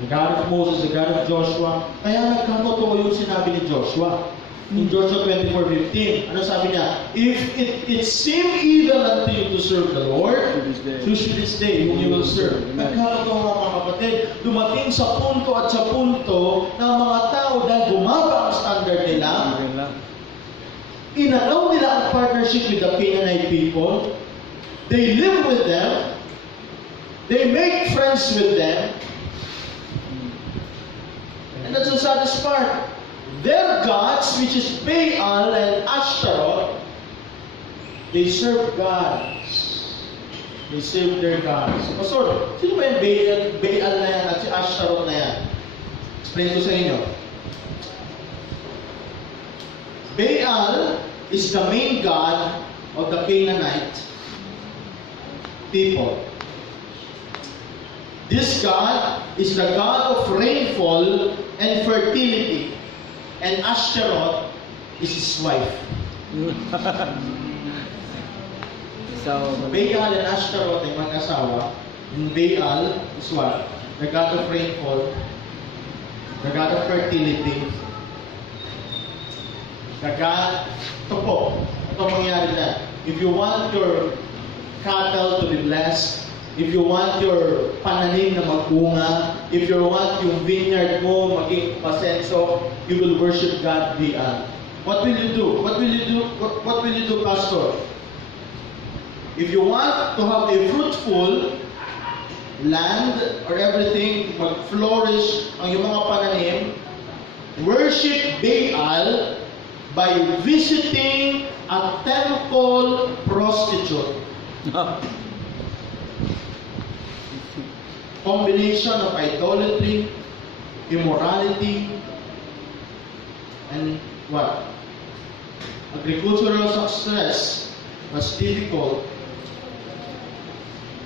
the God of Moses, the God of Joshua. Kaya nagkatotoo yung sinabi ni Joshua. In Joshua 24:15, ano sabi niya? If it seem evil unto you to serve the Lord, choose this day whom you will serve. Nagkatotoo nga mga kapatid, dumating sa punto at sa punto na mga tao dahil bumaba ang standard nila, inalaw nila ang partnership with the Canaanite people. They live with them. They make friends with them. And that's the saddest part. Their gods, which is Baal and Ashtaroth, they serve gods. They serve their gods. So, Pastor, sino ba yung Baal na yan at si Ashtaroth na yan? Explain ko sa inyo. Baal is the main god of the Canaanite people. This god is the god of rainfall and fertility. And Ashtaroth is his wife. Baal and Ashtaroth ay mag-asawa. And Baal is what? The god of rainfall, the god of fertility, the god, ito po, ito mangyari na. If you want your cattle to be blessed, if you want your pananim na magbunga, if you want yung vineyard mo maging pasenso, you will worship God Baal. What will you do? What will you do? What will you do, Pastor? If you want to have a fruitful land or everything, mag-flourish ang yung mga pananim, worship Baal by visiting a temple prostitute. Combination of idolatry, immorality, and what? Agricultural success was difficult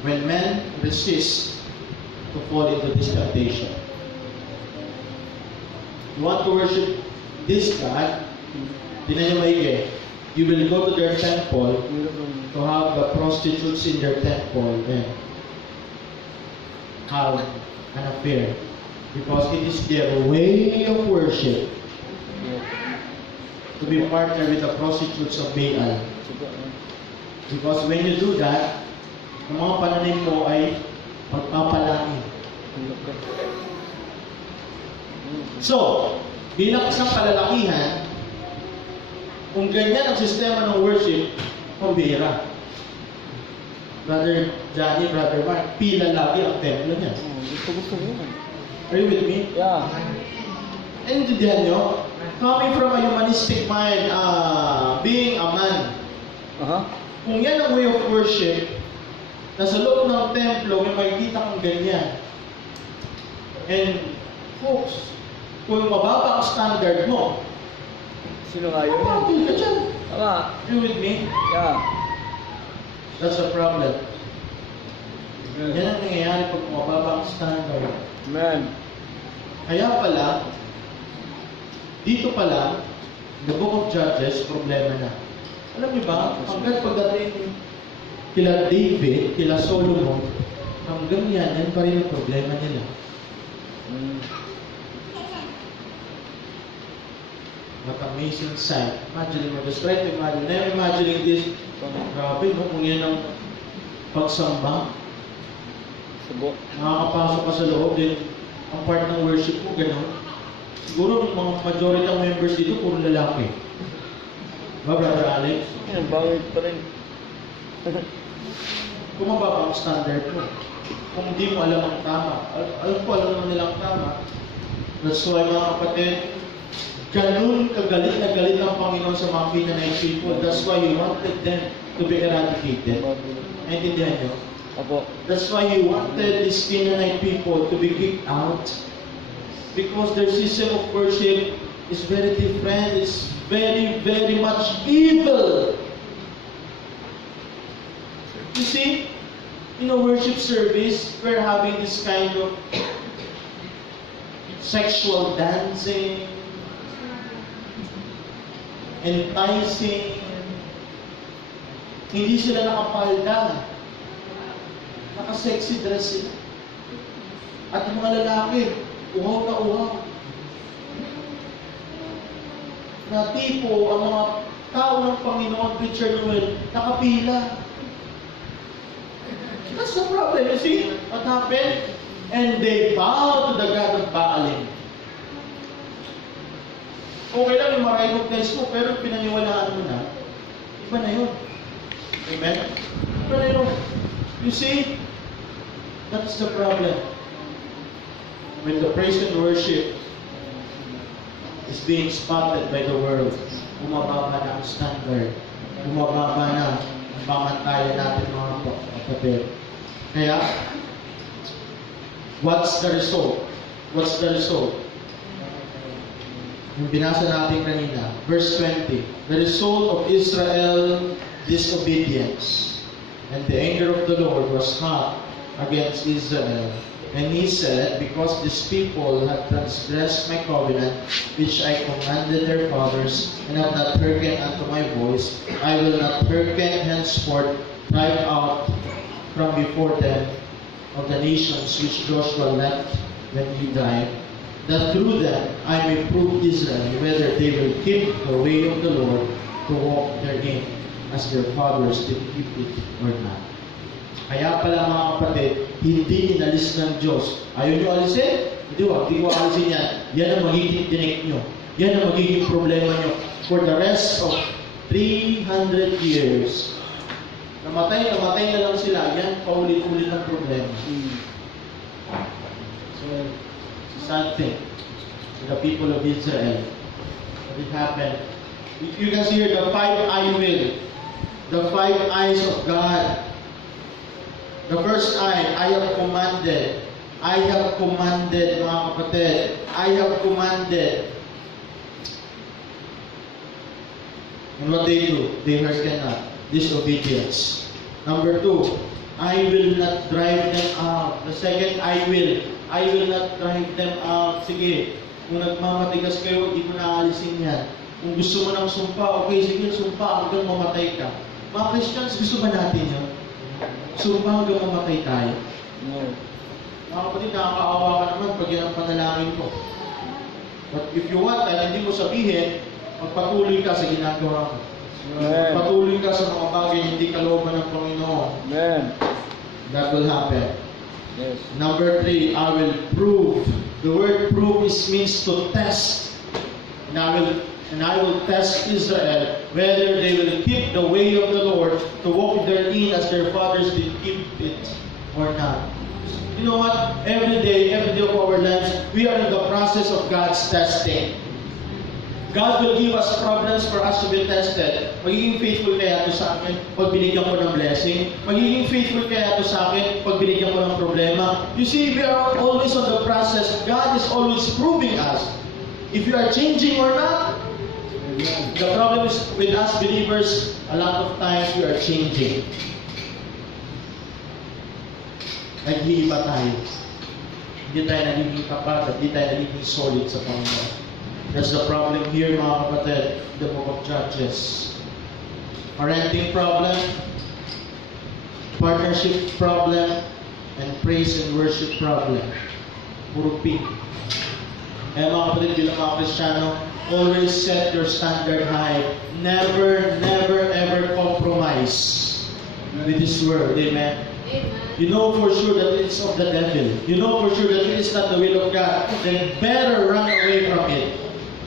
when men resist to fall into this temptation. You want to worship this God? Tingnan niyo maigi. You will go to their temple to have the prostitutes in their temple and have an affair, because it is their way of worship to be partnered with the prostitutes of Baal. Because when you do that, ang mga pananim mo ay pagpapalangin. So, bilang isang kalalakihan, kung ganyan ang sistema ng worship, pambira. Brother Johnny, Brother Mark, pila lagi ang templo niya. Gusto mo yan. Are you with me? Yeah. Naintindihan nyo? Coming from a humanistic mind, being a man, kung yan ang way of worship, nasa loob ng templo, may makikita kang ganyan. And, folks, kung mababa ang standard mo, Sino nga yun? mapapil ka dyan. Tama. Are you with me? Yeah. That's the problem. Yan ang nangyayari pag mababa ang standard. Amen. Kaya pala, dito pala, the book of Judges, problema na. Alam niyo ba, hanggang pagdating kila David, kila Solomon, hanggang yan pa rin ang problema nila. What amazing sight. Imagine mo, just try to imagine. I'm imagining this. Grabe, no? Kung yan ang pagsamba, Subo. nakakapasok ka sa loob, din ang part ng worship mo, gano'n. Siguro mga majority ng members dito, puro lalaki. Ba, Brother Alex? Yan, bangit pa rin. Kung mababa ang standard mo, kung hindi mo alam ang tama, alam ko, alam naman nilang tama. That's why, mga kapatid, ganun kagalit na galit ang Panginoon sa mga Canaanite people. That's why He wanted them to be eradicated. Naintindihan nyo? Apo. That's why He wanted these Canaanite people to be kicked out. Because their system of worship is very different. It's very, very much evil. You see, in a worship service, we're having this kind of sexual dancing, enticing. Hindi sila nakapalda. Naka-sexy dress sila. At yung mga lalaki, uhaw na uhaw. Na tipo, ang mga tao ng Panginoon, Preacher Noel, nakapila. That's the problem. You see what happened? And they bow to the God of Baalim. Okay lang yung ma-recognize mo, pero pinaniwalaan mo na, iba na yun. Amen? Iba na yun. You see, that's the problem. When the praise and worship is being spotted by the world, bumababa na ang standard, bumababa na ang pamantayan natin mga kapatid. Kaya, what's the result? What's the result? Yung binasa natin kanina, verse 20. The result of Israel disobedience. And the anger of the Lord was hot against Israel. And He said, because these people have transgressed my covenant, which I commanded their fathers, and have not hearkened unto my voice, I will not hearken henceforth, drive out from before them of the nations which Joshua left when he died, that through them I may prove Israel whether they will keep the way of the Lord to walk therein, as their fathers did keep it or not. Kaya pala mga kapatid, hindi inalis ng Diyos. Ayaw nyo alisin? Hindi ko alisin yan. Yan ang magiging tinik nyo. Yan ang magiging problema nyo. For the rest of 300 years, namatay na lang sila. Yan, paulit-ulit ang problema. So, sad thing to the people of Israel. What did happen? You can see here the 5-eye will. The 5 eyes of God. The first eye, I have commanded. I have commanded, mga kapatid. I have commanded. And what they do? They hearken not. Disobedience. Number 2, I will not drive them out. The second, I will not drive them out. Sige, kung nagmamatigas kayo, hindi mo naalisin yan. Kung gusto mo ng sumpa, okay, sige, sumpa hanggang mamatay ka. Mga Christians, gusto ba natin yun? Sumpa hanggang mamatay tayo? No. Mga kapatid, nakakaawa ka naman pag yan ang panalangin mo. But if you want, hindi mo sabihin, magpatuloy ka sa ginagawa mo. Amen. Patuloy ka sa mga bagay na hindi kalooban ng Panginoon. Amen. That will happen. Yes. Number 3, I will prove. The word prove means to test. And I will test Israel whether they will keep the way of the Lord to walk therein as their fathers did keep it or not. You know what? Every day of our lives, we are in the process of God's testing. God will give us problems for us to be tested. Magiging faithful kaya ito sa akin pag binigyan ko ng blessing? Magiging faithful kaya ito sa akin pag binigyan ko ng problema? You see, we are always on the process. God is always proving us if you are changing or not. The problem is with us believers, a lot of times we are changing. Nag-iiba tayo. Hindi tayo nagiging kapag, hindi tayo nagiging solid sa Panginoon. That's the problem here, mga kapatid, in the book of Judges. Parenting problem, partnership problem, and praise and worship problem. Puro pink. Kaya mga kapatid, bilang mga Kristiyano, always set your standard high. Never, never, ever compromise with His Word. Amen? You know for sure that it's of the devil. You know for sure that it is not the will of God. Then better run away from it.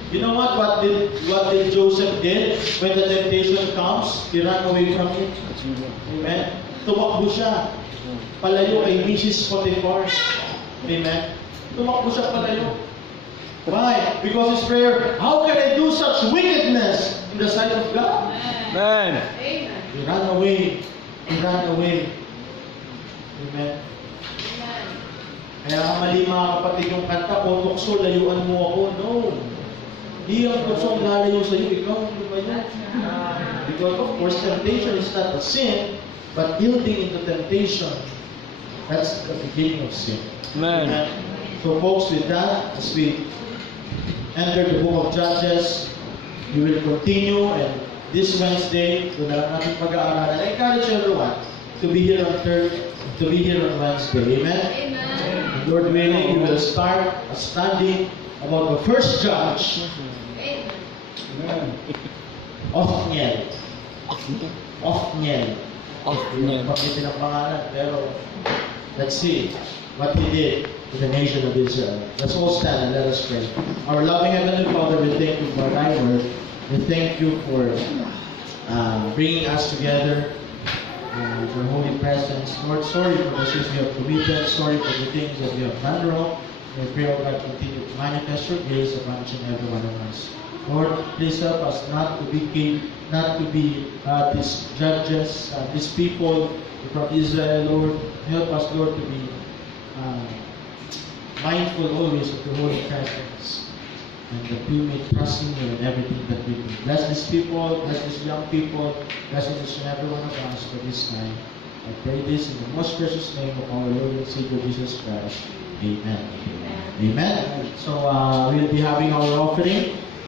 You know what? What did Joseph did when the temptation comes? He ran away from it. Amen? Tumakbo siya. Palayo kay Mrs. Potiphar. Amen? Tumakbo siya palayo. Why? Because his prayer, how can I do such wickedness in the sight of God? Amen. He ran away. He ran away. Amen. Kaya mali mga kapatid yung kanta ko, tukso, layuan mo ako. No. Hindi ang tukso ang lalayo sa iyo, ikaw ang lumayo. Because of course, temptation is not a sin, but yielding into temptation, that's the beginning of sin. Amen. Amen. So folks, with that, as we enter the book of Judges, we will continue, and this Wednesday, doon na natin pag-aaralan. I encourage everyone to be here on Wednesday. Amen? Amen. Lord willing, we will start studying about the first judge, Amen. Othniel. Othniel. Pag-itin ang pangalan, pero let's see what he did to the nation of Israel. Let's all stand and let us pray. Our loving Heavenly Father, we thank you for thy word. We thank you for bringing us together in your holy presence. Lord, sorry for the sins we have committed. Sorry for the things that we have done wrong. We pray, oh God, continue to manifest your grace upon each and every one of us. Lord, please help us not to be these judges, these people from Israel. Lord, help us, Lord, to be mindful always of your holy presence, and that we may trust in you in everything that we do. Bless these people, bless these young people, bless each and every one of us for this time. I pray this in the most precious name of our Lord and Savior Jesus Christ. Amen. Amen. So we'll be having our offering.